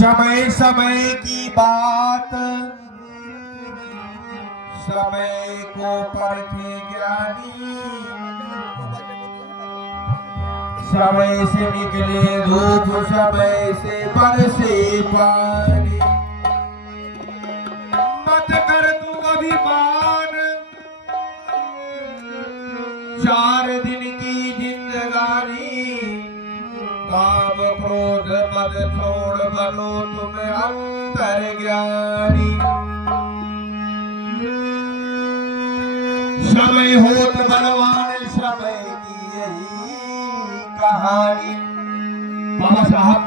समय समय की बात समय को परखे ज्ञानी, समय से निकले धूप समय से बरसे पानी। मत कर तू अभिमान, 4 दिन की जिंदगानी। काम क्रोध मत छोड़ बनो तुम अंतर्ज्ञानी। समय होत बलवान समय की यही कहानी। बाबा साहब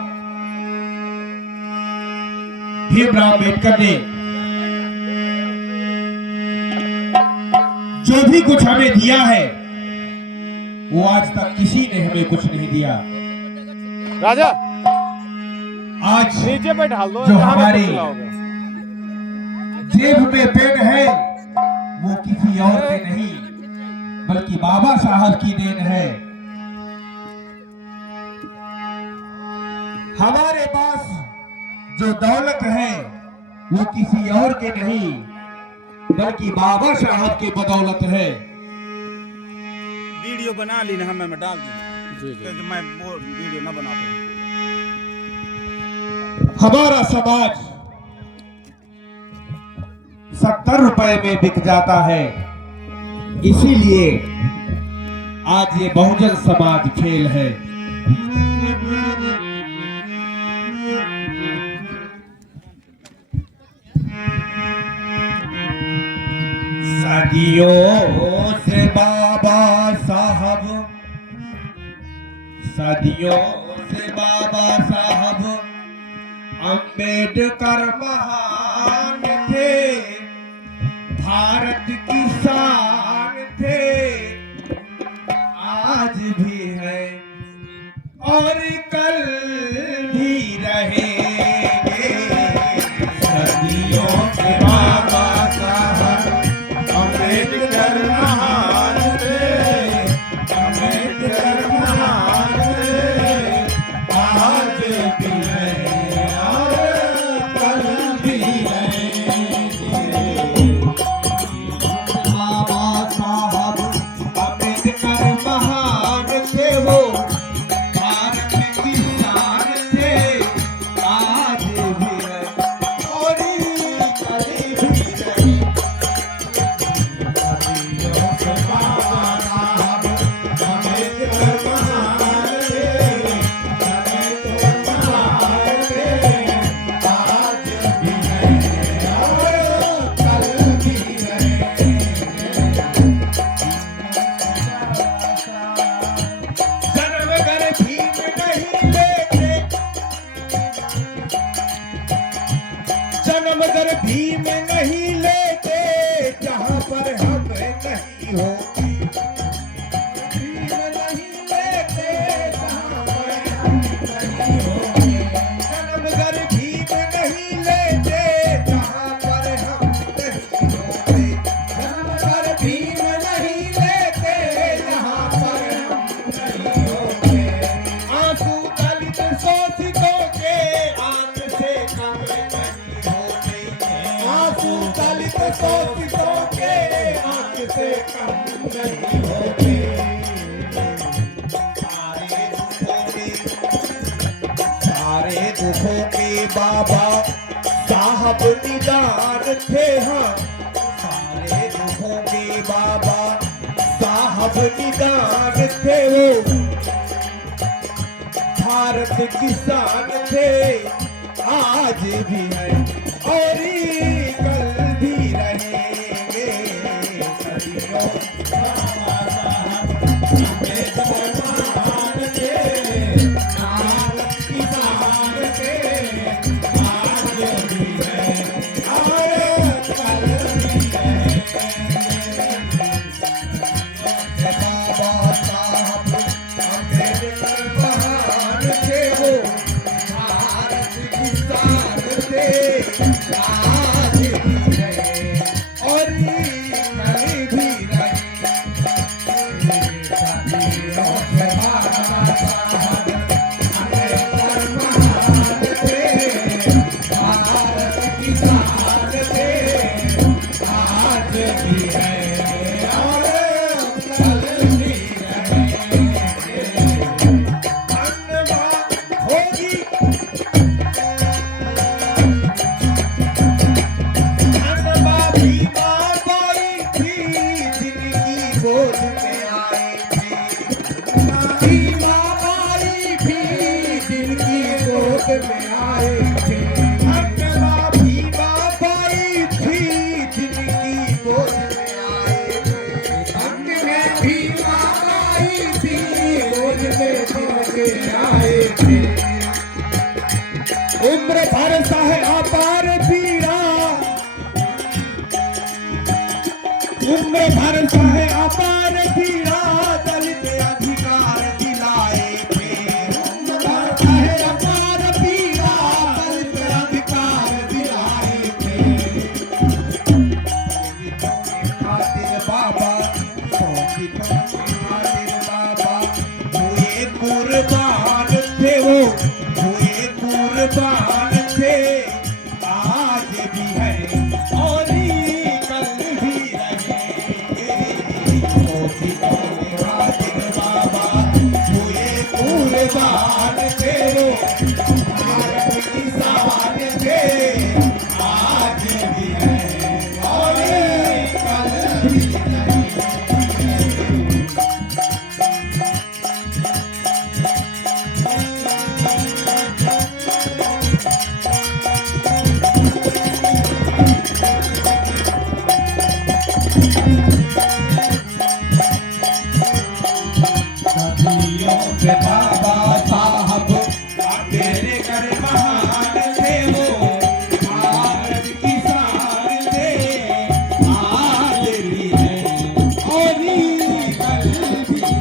भीमराव अम्बेडकर ने जो भी कुछ हमें दिया है वो आज तक किसी ने हमें कुछ नहीं दिया। राजा आज नीचे पे ढाल दो, जो हमारे जेब में पेन है वो किसी और के नहीं बल्कि बाबा साहब की देन है। हमारे पास जो दौलत है वो किसी और के नहीं बल्कि बाबा साहब के बदौलत है। वीडियो बना ली ना, हमें डाल दी मैं वो वीडियो ना बना पाऊं। हमारा समाज 70 रुपए में बिक जाता है, इसीलिए आज ये बहुजन समाज फेल है। सदियों से बाबा साहब, सदियों से बाबा साहब अम्बेडकर महान थे, भारत की शान थे। आज भी है और कल भी रहेंगे। सदियों से बाबा साहब अम्बेडकर महान थे, अम्बेडकर महान थे। आज भी है और कल भी रहेंगे। बाबा साहब अम्बेडकर महान थे, वो भारत की शान थे। आज भी है और कल भी रहेंगे। भीम नहीं लेते जहाँ पर हम नहीं होती। भीम नहीं लेते जहाँ पर हम नहीं होते। जन्म घर भीम नहीं लेते जहाँ पर हम नहीं होते। जन्म घर भीम नहीं लेते जहाँ पर हम नहीं होते। आंसू दलित शोषितों के आंख से कम नहीं होते। आंसू दलित शोषितों के आंख से कम नहीं होते। सारे दुखों के बाबा साहब निदान थे। हाँ, सारे दुखों के बाबा साहब निदान थे। वो भारत की शान थे। आज भी है और कल भी रहेंगे। सदियों बाबा साहब अम्बेडकर महान थे, भारत की शान थे। आज भी है और कल भी रहेंगे। बाबा साहब अम्बेडकर महान थे, वो भारत की शान थे। आज भी है और कल भी रहेंगे। भीमा बाई भी जिनकी गोद में आए थे, अंगना भीमा बाई थी जिनकी गोद में आए थे, अंगना भीमा बाई थी गोद में जिनके आए थे। उम्र भर सहे अपार पीड़ा, उम्र भर सहे अपार पीड़ा, दलित अधिकार दिलाए थे। उम्र भर सहे अपार पीड़ा, दलित अधिकार दिलाए थे। खातिर बाबा, शोषितों के खातिर बाबा हुए कुर्बान थे, वो हुए कुर्बान थे। आज भी है और कल भी रहेंगे। शोषितों के खातिर बाबा हुए कुर्बान थे, वो भारत किसान थे। आज भी है और कल भी रहेंगे। सदियों से बाबा साहब तेरे कर महान थे, वो भारत किसान थे। आज भी है और कल भी है।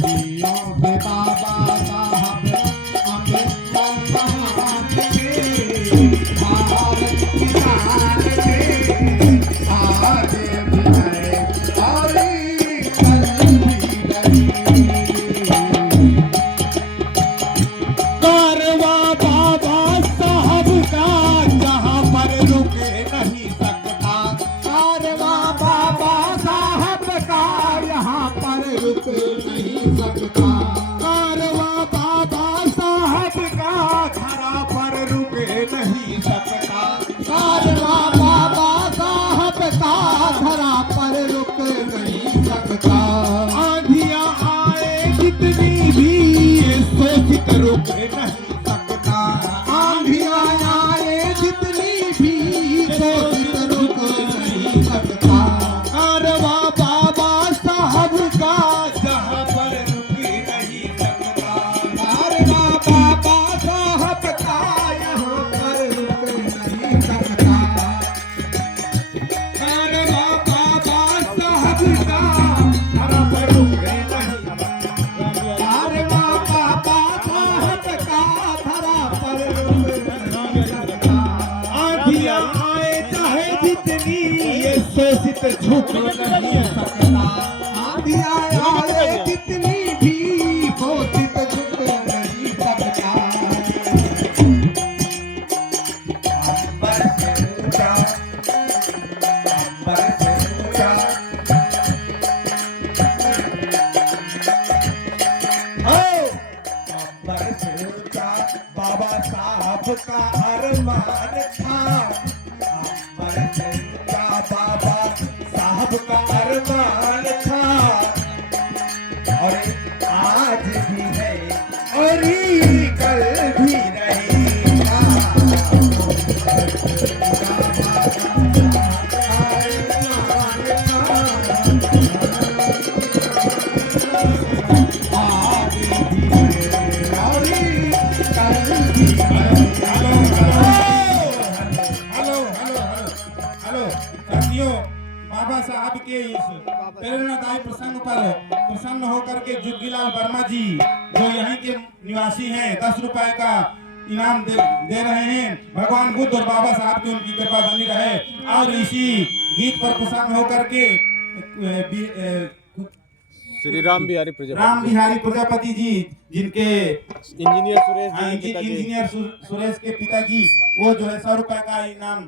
सदियों से बाबा साहब अम्बेडकर महान थे, भारत किसान थे। आज भी है और कल भी रहेंगे। कारवा बाबा साहब का जहाँ पर रुक नहीं सकता, कारवा बाबा साहब का यहाँ पर रुक नहीं सकता, कारवा बाबा साहब का धरा पर रुक नहीं सकता, कारवा बाबा साहब का धरा पर रुक नहीं सकता। आंधियां आए जितनी भी शोषित रुक नहीं सकता, आंधियां आए जितनी भी शोषित रुक नहीं सकता। कारवा बाबा साहब का जहाँ पर रुक नहीं सकता, कारवा बाबा साहब का यहाँ पर रुक नहीं सकता। कारवा बाबा साहब का धरा पर रुक नहीं सकता, कारवा बाबा साहब का धरा पर रुक नहीं सकता। आंधियां आए चाहे जितनी ये शोषित झुक नहीं सकता, आंधियां आए जितनी भी शोषित झुक नहीं सकता। अंबर से ऊंचा, अंबर से ऊंचा, अंबर से ऊंचा बाबा साहब का अरमान था, अंबर से ऊंचा बाबा साहब का अरमान था। और आज भी है और कल भी रहेगा। आज भी है और कल भी रहेगा। हेलो साथियों, बाबा साहब के इस प्रेरणादायी प्रसंग पर प्रसन्न होकर के जुग्गीलाल वर्मा जी जो यहाँ के निवासी हैं 10 रुपए का इनाम दे रहे हैं। भगवान बुद्ध और बाबा साहब की उनकी कृपा बनी रहे। और इसी गीत पर प्रसन्न होकर के श्री राम बिहारी प्रजापति जी जिनके इंजीनियर सुरेश जी के पिताजी। इंजीनियर सुरेश के पिताजी वो जो है 100 रुपए का इनाम